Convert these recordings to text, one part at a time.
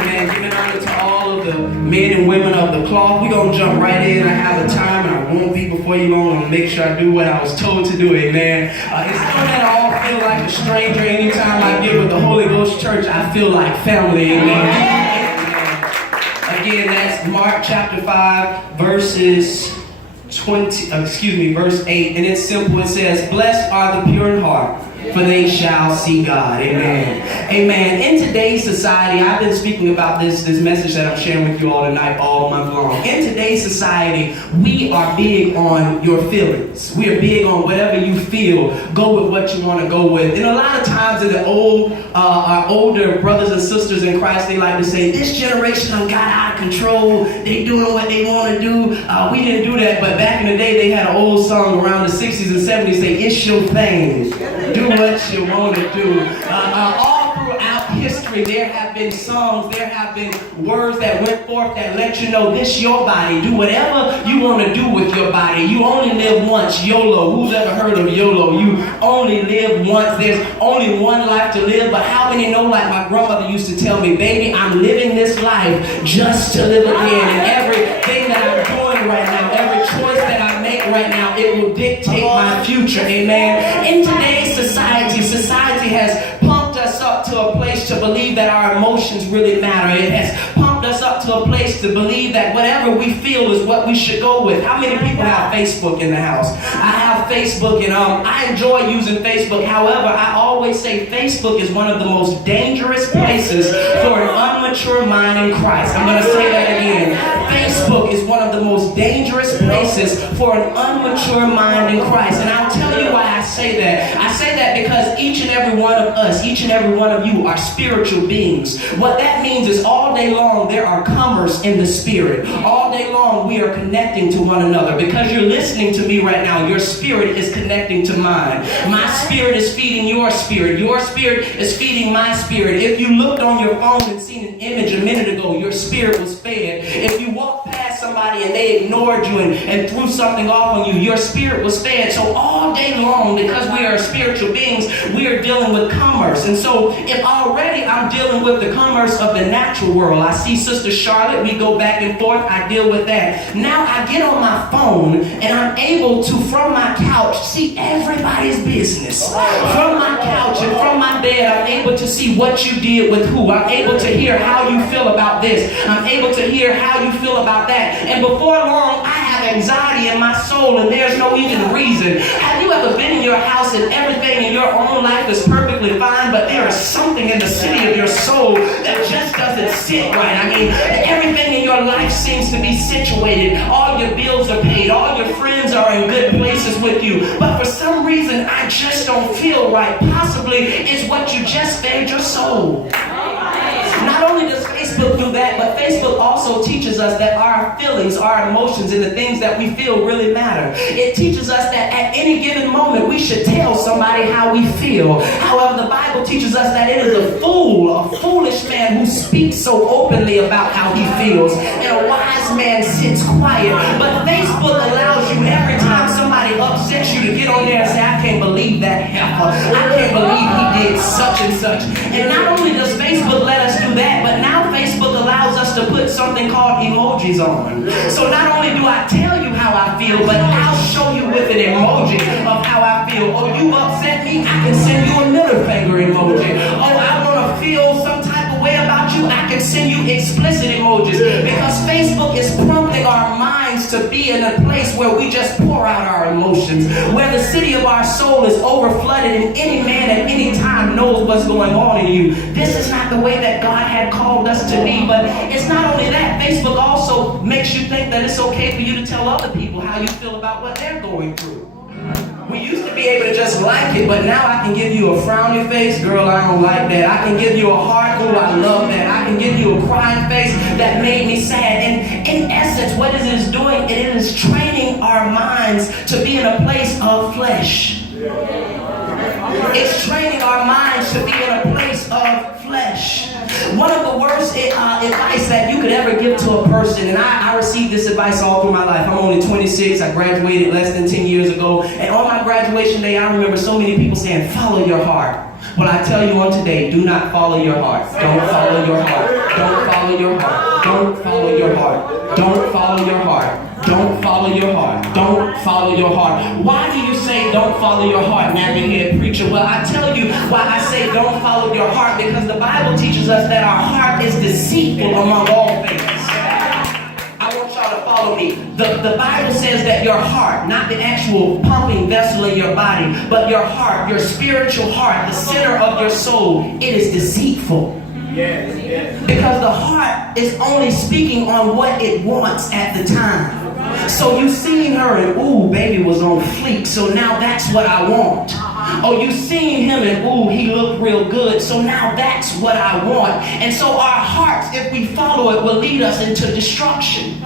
Amen. Giving honor to all of the men and women of the cloth. We're going to jump right in. I have a time and I won't be before you long. I'm going to make sure I do what I was told to do. Amen. It's not that I all feel like a stranger. Anytime I get with the Holy Ghost Church, I feel like family. Amen. Again, that's Mark chapter 5, verse 8. And it's simple. It says, "Blessed are the pure in heart, for they shall see God." Amen. Amen. In today's society, I've been speaking about this message that I'm sharing with you all tonight, all month long. In today's society, we are big on your feelings. We are big on whatever you feel. Go with what you want to go with. And a lot of times in the our older brothers and sisters in Christ, they like to say, "This generation done got out of control. They doing what they want to do. We didn't do that." But back in the day, they had an old song around the 60s and 70s say, "It's your thing. Do what you want to do." All throughout history, there have been songs, there have been words that went forth that let you know this your body. Do whatever you want to do with your body. You only live once. YOLO. Who's ever heard of YOLO? You only live once. There's only one life to live. But how many know, like my grandmother used to tell me, "Baby, I'm living this life just to live again." And everything that I'm doing right now, every choice that I make right now, it will dictate my future. Amen. In today's society has pumped us up to a place to believe that our emotions really matter. It has pumped us up to a place to believe that whatever we feel is what we should go with. How many people have Facebook in the house? I have Facebook, and I enjoy using Facebook. However, I always say Facebook is one of the most dangerous places for an immature mind in Christ. I'm going to say that again. Facebook is one of the most dangerous places for an immature mind in Christ. And I'll tell you why I say that. I say that because each and every one of us, each and every one of you are spiritual beings. What that means is all day long there are comers in the spirit. All day long we are connecting to one another. Because you're listening to me right now, your spirit is connecting to mine. My spirit is feeding your spirit. Your spirit is feeding my spirit. If you looked on your phone and seen an image a minute ago, your spirit was fed. If you walked past somebody and they ignored you and threw something off on you, your spirit was fed. So all day long, because we are spiritual beings, we are dealing with commerce. And so if already I'm dealing with the commerce of the natural world, I see Sister Charlotte, we go back and forth, I deal with that. Now I get on my phone and I'm able to, from my couch, see everybody's business. From my couch and from my bed, I'm able to see what you did with who. I'm able to hear how you feel about this. I'm able to hear how you feel about that. And before long, I have anxiety in my soul and there's no even reason. Have you ever been in your house and everything in your own life is perfectly fine, but there is something in the city of your soul that just doesn't sit right? I mean, everything in your life seems to be situated. All your bills are paid. All your friends are in good places with you. But for some reason, I just don't feel right. Possibly it's what you just fed your soul. Not only does Facebook do that, but Facebook also teaches us that our feelings, our emotions, and the things that we feel really matter. It teaches us that at any given moment, we should tell somebody how we feel. However, the Bible teaches us that it is a foolish man who speaks so openly about how he feels, and a wise man sits quiet. But Facebook allows you every time somebody upsets you to get on there and say, "I can't believe that heifer. I can't believe he did such and such." And not only does Facebook let us do that, but now Facebook allows us to put something called emojis on. So not only do I tell you how I feel, but I'll show you with an emoji of how I feel. Oh, you upset me? I can send you a middle finger emoji. Oh, I want to feel some type of way about you? I can send you explicit emojis. Because Facebook is prompting our minds to be in a place where we just pour out our emotions, where the city of our soul is overflooded and any man at any time knows what's going on in you. This is not the way that God had called us to be. But it's not only that, Facebook also makes you think that it's okay for you to tell other people how you feel about what they're going through. We used to be able to just like it, but now I can give you a frowny face, girl, I don't like that. I can give you a heart, oh, I love that. I can give you a crying face, that made me sad. And in essence, what it is doing, it is training our minds to be in a place of flesh. It's training our minds to be in a place of flesh. One of the worst advice that you could ever give to a person, and I received this advice all through my life. I'm only 26. I graduated less than 10 years ago. And on my graduation day, I remember so many people saying, "Follow your heart." Well, I tell you on today, do not follow your heart. Don't follow your heart. Don't follow your heart. Don't follow your heart. Don't follow your heart. Don't follow your heart. Don't follow your heart. Why do you say don't follow your heart, navigated preacher? Well, I tell you why I say don't follow your heart, because the Bible teaches us that our heart is deceitful among all things. I want y'all to follow me. The Bible says that your heart, not the actual pumping vessel in your body, but your heart, your spiritual heart, the center of your soul, it is deceitful. Yes, yes. Because the heart is only speaking on what it wants at the time. So you seen her and ooh, baby was on fleek, so now that's what I want. Oh, you seen him and ooh, he looked real good, so now that's what I want. And so our hearts, if we follow it, will lead us into destruction.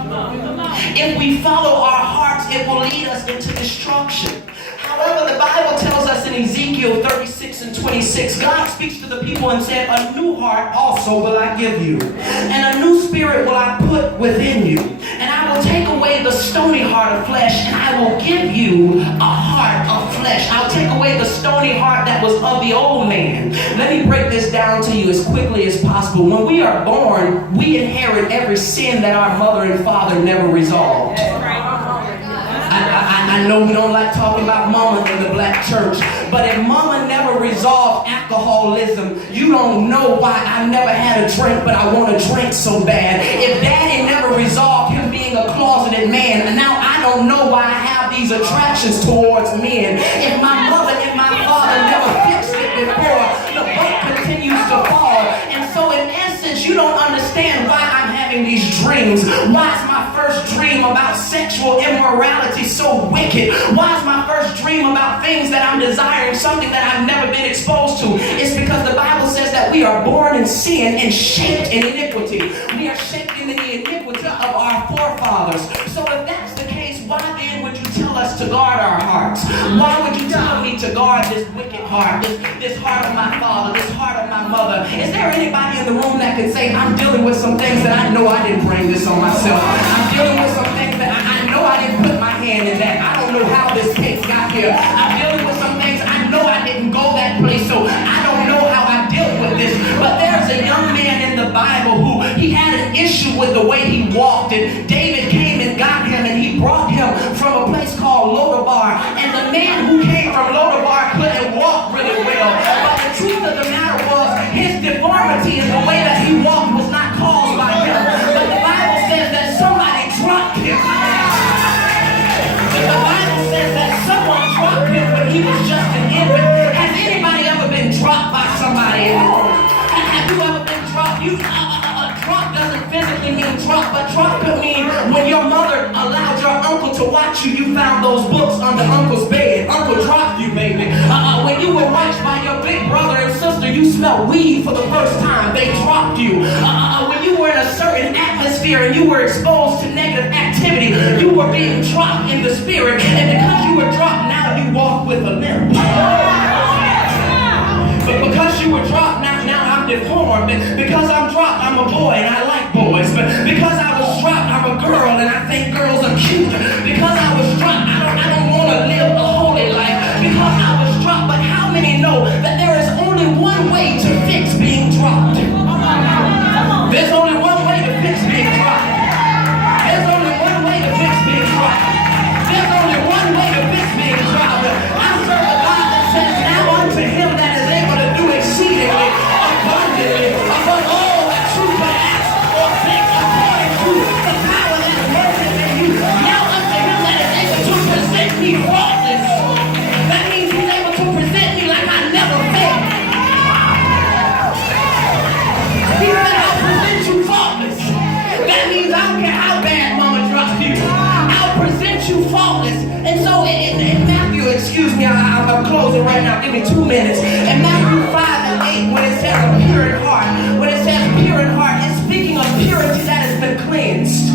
If we follow our hearts, it will lead us into destruction. However, the Bible tells us in Ezekiel 36 and 26, God speaks to the people and said, a new heart also will I give you, and a new spirit will I put within you. And I will take away the stony heart of flesh, and I will give you a heart of flesh. I'll take away the stony heart that was of the old man. Let me break this down to you as quickly as possible. When we are born, we inherit every sin that our mother and father never resolved. I know we don't like talking about mama in the black church, but if mama never resolved alcoholism, you don't know why I never had a drink, but I want to drink so bad. If daddy never resolved him being a closeted man, and now I don't know why I have these attractions towards men. If my mother and my father never fixed it before, the boat continues to fall. And so in essence, you don't understand why I'm having these dreams. Why is my first dream about sexual immorality so wicked? Why is my first dream about things that I'm desiring, something that I've never been exposed to? It's because the Bible says that we are born in sin and shaped in iniquity. We are shaped in the iniquity of our forefathers. So if that's the case, why then would you tell us to guard our hearts? Why would you tell me to guard this wicked heart, this heart of my father, this heart of my mother? Is there anybody in the room that can say, I'm dealing with some things that I know I didn't bring this on myself? I'm dealing with some things that I know I didn't put my hand in that. I don't know how this case got here. I'm dealing with some things I know I didn't go that place, so I don't know how I dealt with this. But there's a young man in the Bible who he had an issue with the way he walked, and David came and got him, and he brought him from a place called Lodabar. And the man who came from Lodabar couldn't walk really well. But the truth of the matter was, his deformity and the way that he walked was not caused by him. But the Bible says that somebody dropped him. The Bible says that someone dropped him when he was just an infant. Has anybody ever been dropped by somebody? Have you ever been dropped? Drop doesn't physically mean drop, but drop could mean when your mother allowed your uncle to watch you, you found those books under uncle's bed. Uncle dropped you, baby. When you were watched by your big brother and sister, you smelled weed for the first time. They dropped you. When you were in a certain atmosphere and you were exposed to negative activity, you were being dropped in the spirit. And because you were dropped, now you walk with a limp. But because you were dropped, now I'm deformed. Because I'm dropped, I'm a boy and I like boys. But because I was dropped, I'm a girl and I think girls are cute. Because I was dropped, I don't want to live a holy life. Because I was dropped, but how many know that there is only one way to fix being dropped? There's only one way to fix being dropped. There's only one way to fix being dropped. There's only one way to fix being dropped. I serve a God that says, now unto him that is able to do exceedingly abundantly above all that you could ask or think, according to the power that is working in you. Now unto him that is able to present me faultless. That means he's able to present me like I never failed. He said, I'll present you faultless. That means I don't care how bad mama dropped you, I'll present you faultless. And so in Matthew, excuse me, I'm closing right now, give me 2 minutes. In Matthew 5 and 8, when it says a pure in heart, when it says pure in heart, it's speaking of purity that has been cleansed.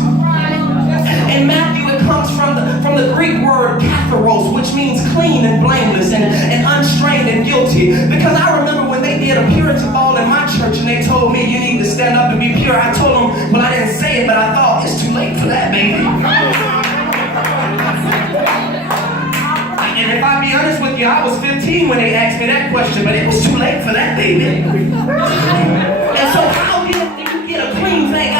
In Matthew, it comes from the Greek word katharos, which means clean and blameless and unstrained and guilty. Because I remember when they did a purity ball in my church and they told me you need to stand up and be pure. I told them, well, I didn't say it, but I thought it's too late for that, baby. And if I be honest with you, I was 15 when they asked me that question, but it was too late for that, baby. And so how do you get a clean thing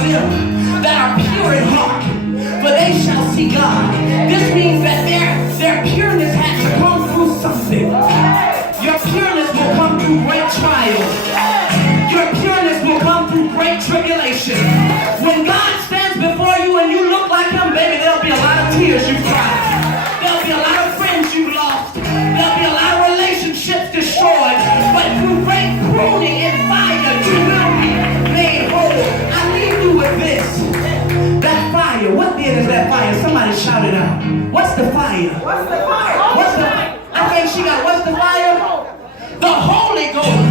are them that are pure in heart, for they shall see God. This means that their pureness has to come through something. Your pureness will come through great trials. Your pureness will come through great tribulation. When God stands before you and you look like him, baby, there'll be a lot of tears you cried. There'll be a lot of friends you lost. There'll be a lot of relationships destroyed. But through great pruning and fire, you will be made whole. I leave you with this. That fire. What then is that fire? Somebody shout it out. What's the fire? What's the fire? What's the fire? I think she got, what's the fire? The Holy Ghost.